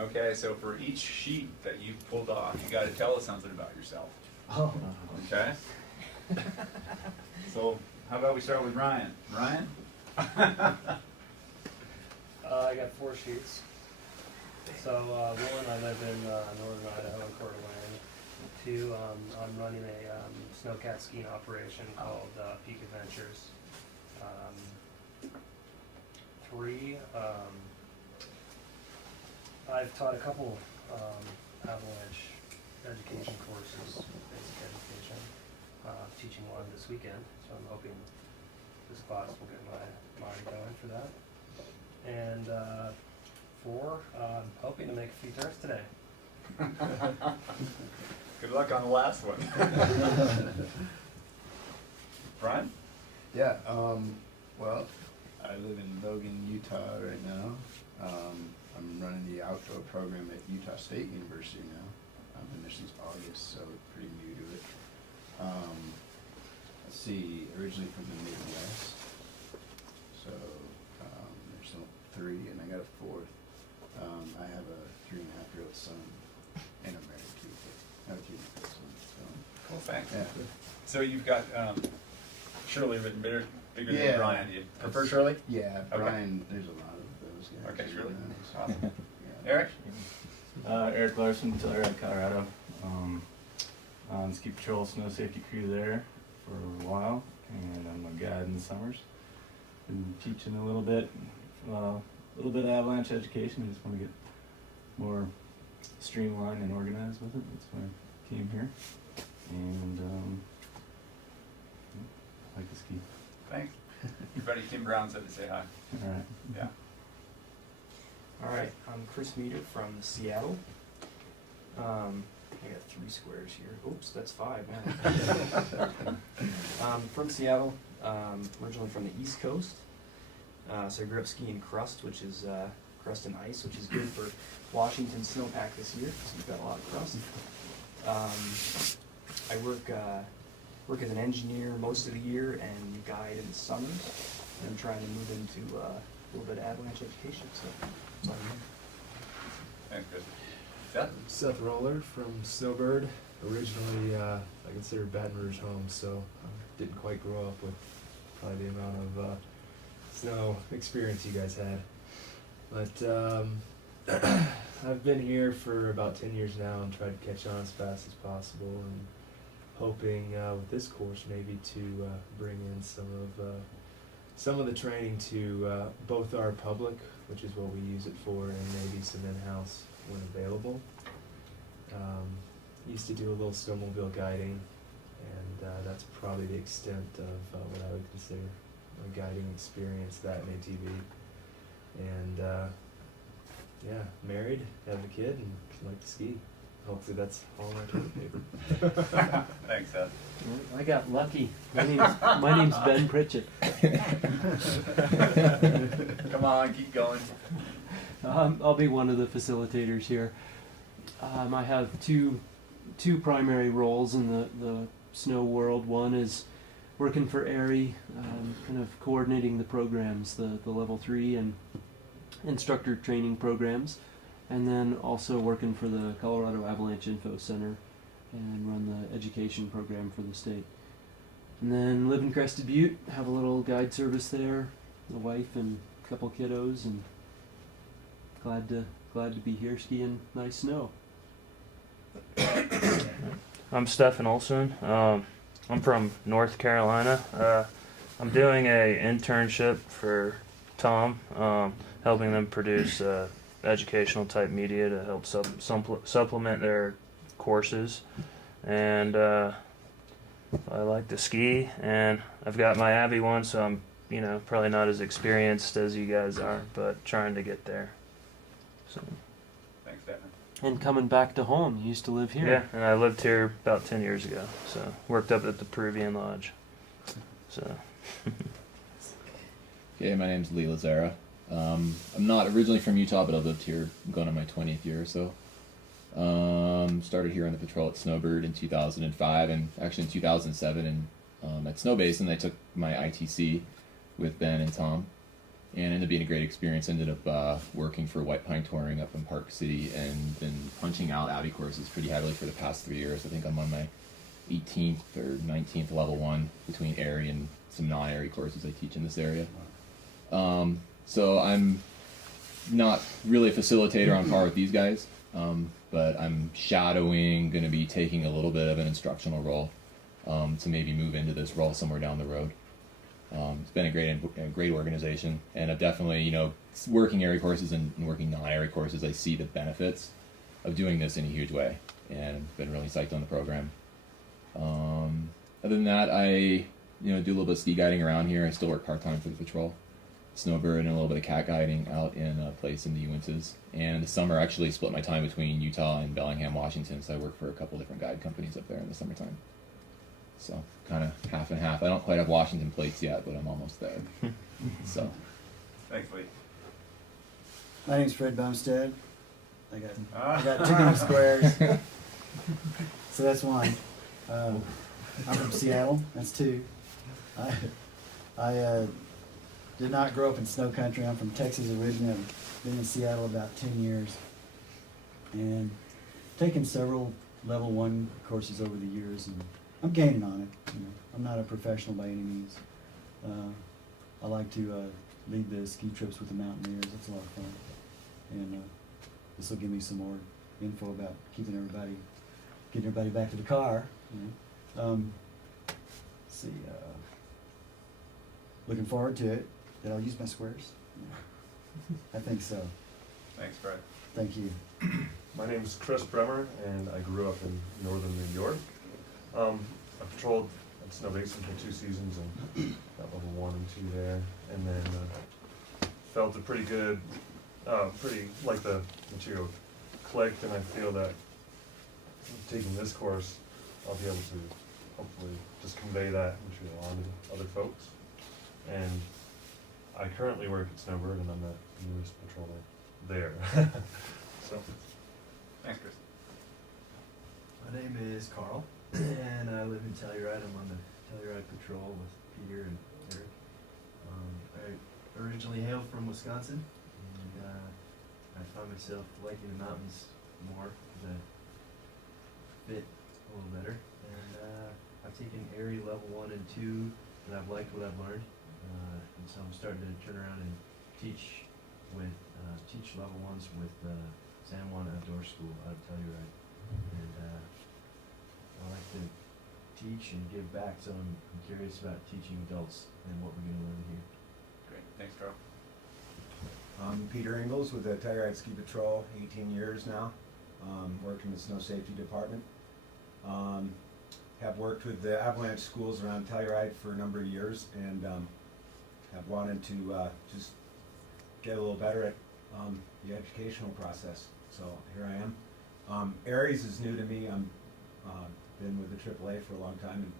Okay, so for each sheet that you pulled off, you got to tell us something about yourself. Oh. Okay? So, how about we start with Ryan? Ryan? I got 4 sheets. So one, I live in northern Idaho in Coeur d'Alene. 2, I'm running a snowcat skiing operation called Peak Adventures. 3, I've taught a couple avalanche education courses, basic education. Teaching one this weekend, so I'm hoping this class will get my mind going for that. And 4, I'm hoping to make a few turns today. Good luck on the last one. Brian? Yeah, well, I live in Logan, Utah right now. I'm running the outdoor program at Utah State University now. I've been there since August, so pretty new to it. Let's see, originally from the Midwest. So there's 3, and I got a 4th. I have a 3.5-year-old son, and I'm married too, but I have a 2.5-year-old son. So, Cool, thanks. yeah. So you've got Shirley written bigger Yeah. than Brian. Do you prefer Shirley? Yeah, Okay. Brian, there's a lot of those guys. Okay, Shirley. Yeah. Awesome. Yeah. Eric? Eric Larson, Telluride, Colorado. On ski patrol snow safety crew there for a while, and I'm a guide in the summers. Been teaching a little bit of avalanche education. I just want to get more streamlined and organized with it. That's why I came here, and I like to ski. Thanks. Your buddy Tim Brown said to say hi. All right. Yeah. All right, I'm Chris Meter from Seattle. I got 3 squares here. Oops, that's 5 now. From Seattle, originally from the East Coast. So I grew up skiing crust, which is crust and ice, which is good for Washington snowpack this year, because we've got a lot of crust. I work as an engineer most of the year and guide in the summers. And I'm trying to move into a little bit of avalanche education. So that's all I'm doing. Thanks, Chris. Seth? Seth Roller from Snowbird. Originally, I consider Baton Rouge home, so didn't quite grow up with probably the amount of snow experience you guys had. But I've been here for about 10 years now and tried to catch on as fast as possible, and hoping with this course maybe to bring in some of the training to both our public, which is what we use it for, and maybe some in-house when available. Used to do a little snowmobile guiding, and that's probably the extent of what I would consider a guiding experience, that and ATV. And yeah, married, have a kid, and like to ski. Hopefully that's all my toilet paper. Thanks, Seth. I got lucky. My name's Ben Pritchett. Come on, keep going. I'll be one of the facilitators here. I have two primary roles in the snow world. One is working for AIARE, kind of coordinating the programs, the level 3 and instructor training programs, and then also working for the Colorado Avalanche Info Center and run the education program for the state. And then live in Crested Butte, have a little guide service there, a wife and a couple kiddos, and glad to be here skiing nice snow. I'm Stephen Olson. I'm from North Carolina. I'm doing a internship for Tom, helping them produce educational type media to help supplement their courses. And I like to ski, and I've got my Avi one, so I'm probably not as experienced as you guys are, but trying to get there. So. Thanks, Stephen. And coming back to home, you used to live here. Yeah, and I lived here about 10 years ago, so worked up at the Peruvian Lodge. So. Okay, my name's Lee Lazara. I'm not originally from Utah, but I've lived here going on my 20th year or so. Started here on the patrol at Snowbird in 2005, and actually in 2007 at Snow Basin I took my ITC with Ben and Tom. and ended up being a great experience. Ended up working for White Pine Touring up in Park City and been punching out Abbey courses pretty heavily for the past 3 years. I think I'm on my 18th or 19th level 1 between AIARE and some non-AIARE courses I teach in this area. So I'm not really a facilitator on par with these guys, but I'm shadowing, going to be taking a little bit of an instructional role to maybe move into this role somewhere down the road. It's been a great organization, and I've definitely, you know, working AIARE courses and working non-AIARE courses, I see the benefits of doing this in a huge way, and I've been really psyched on the program. Other than that, I do a little bit of ski guiding around here. I still work part-time for the patrol, Snowbird, and a little bit of cat guiding out in a place in the Uintas. And the summer, I actually split my time between Utah and Bellingham, Washington, so I work for a couple different guide companies up there in the summertime. So kind of half and half. I don't quite have Washington plates yet, but I'm almost there. So. Thanks, Lee. My name's Fred Bumstead. I got too many squares. So that's one. I'm from Seattle. That's two. I did not grow up in snow country. I'm from Texas originally. I've been in Seattle about 10 years. And taken several level 1 courses over the years, and I'm gaining on it. You know, I'm not a professional by any means. I like to lead the ski trips with the mountaineers. It's a lot of fun. And this will give me some more info about getting everybody back to the car. You know. Let's see. Looking forward to it. Did I use my squares? Yeah. I think so. Thanks, Fred. Thank you. My name is Chris Bremer, and I grew up in northern New York. I patrolled at Snow Basin for 2 seasons and got level 1 and 2 there, and then felt it pretty good, like the material clicked, and I feel that taking this course, I'll be able to hopefully just convey that material on to other folks. And I currently work at Snowbird, and I'm the newest patroller there. So, Thanks, Chris. My name is Carl, and I live in Telluride. I'm on the Telluride Patrol with Peter and Eric. I originally hail from Wisconsin, and I find myself liking the mountains more because I fit a little better. And I've taken AIARE level 1 and 2, and I've liked what I've learned. And so I'm starting to turn around and teach level 1s with San Juan Outdoor School out of Telluride. And I like to teach and give back, so I'm curious about teaching adults and what we're going to learn here. Great. Thanks, Carl. I'm Peter Ingalls with the Telluride Ski Patrol, 18 years now. Worked in the snow safety department. Have worked with the avalanche schools around Telluride for a number of years, and have wanted to just get a little better at the educational process. So here I am. AIARES is new to me. I'm been with the AAA for a long time and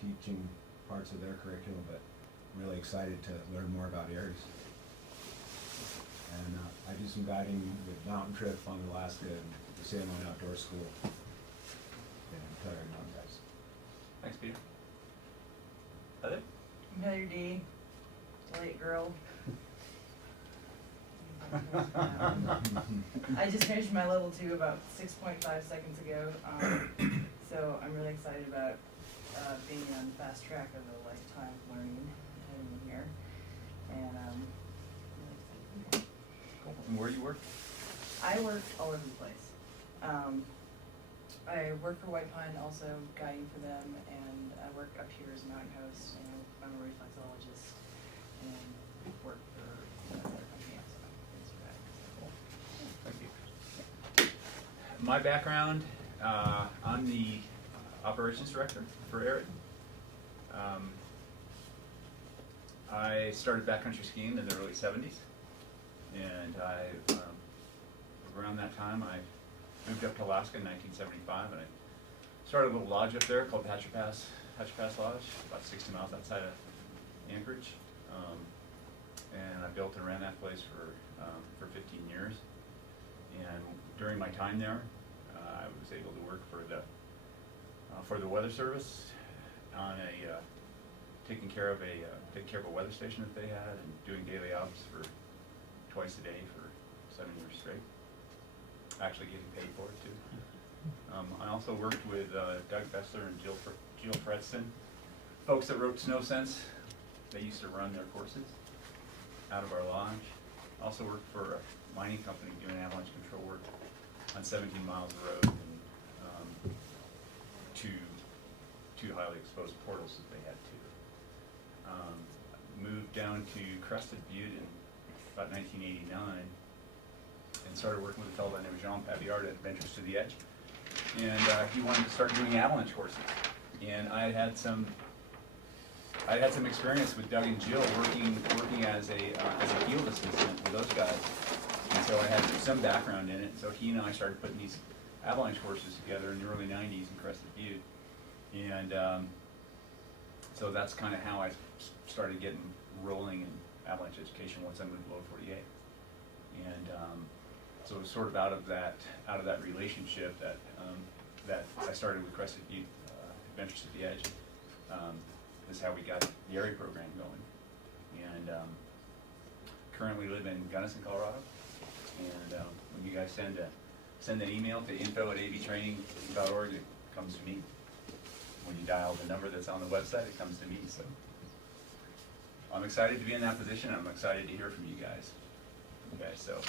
teaching parts of their curriculum, but I'm really excited to learn more about AIARES. And I do some guiding with Mountain Trip on Alaska and the San Juan Outdoor School and Telluride Mountain Guys. Thanks, Peter. Heather? I'm Heather D. Late girl. I just finished my level 2 about 6.5 seconds ago, so I'm really excited about being on the fast track of a lifetime of learning heading in here, and really excited. Cool. And where do you work? I work all over the place. I work for White Pine, also guiding for them, and I work up here as a mountain host, and I'm a reflexologist, and work for another company outside. Thanks for that. Cool. Thank you. My background, I'm the operations director for AIARE. I started backcountry skiing in the early 70s, and around that time I moved up to Alaska in 1975, and I started a little lodge up there called the Hatcher Pass Lodge, about 60 miles outside of Anchorage. And I built and ran that place for 15 years. And during my time there, I was able to work for the Weather Service on a taking care of a weather station that they had and doing daily ops for twice a day for 7 years straight. Actually getting paid for it too. I also worked with Doug Bessler and Jill Fredston, folks that wrote Snow Sense. They used to run their courses out of our lodge. Also worked for a mining company doing avalanche control work on 17 miles of road and two highly exposed portals that they had too. Moved down to Crested Butte in about 1989 and started working with a fellow by the name of Jean Pavillard at Adventures to the Edge. And he wanted to start doing avalanche courses. And I had some experience with Doug and Jill working as a field assistant with those guys. And so I had some background in it. So he and I started putting these avalanche courses together in the early 90s in Crested Butte. And so that's kind of how I started getting rolling in avalanche education once I moved to Lower 48. And so it was sort of out of that relationship that I started with Crested Butte Adventures at the Edge. This is how we got the AIARE program going. And currently live in Gunnison, Colorado. And when you guys send an email to info@avtraining.org, it comes to me. When you dial the number that's on the website, it comes to me. So I'm excited to be in that position. I'm excited to hear from you guys. Okay, so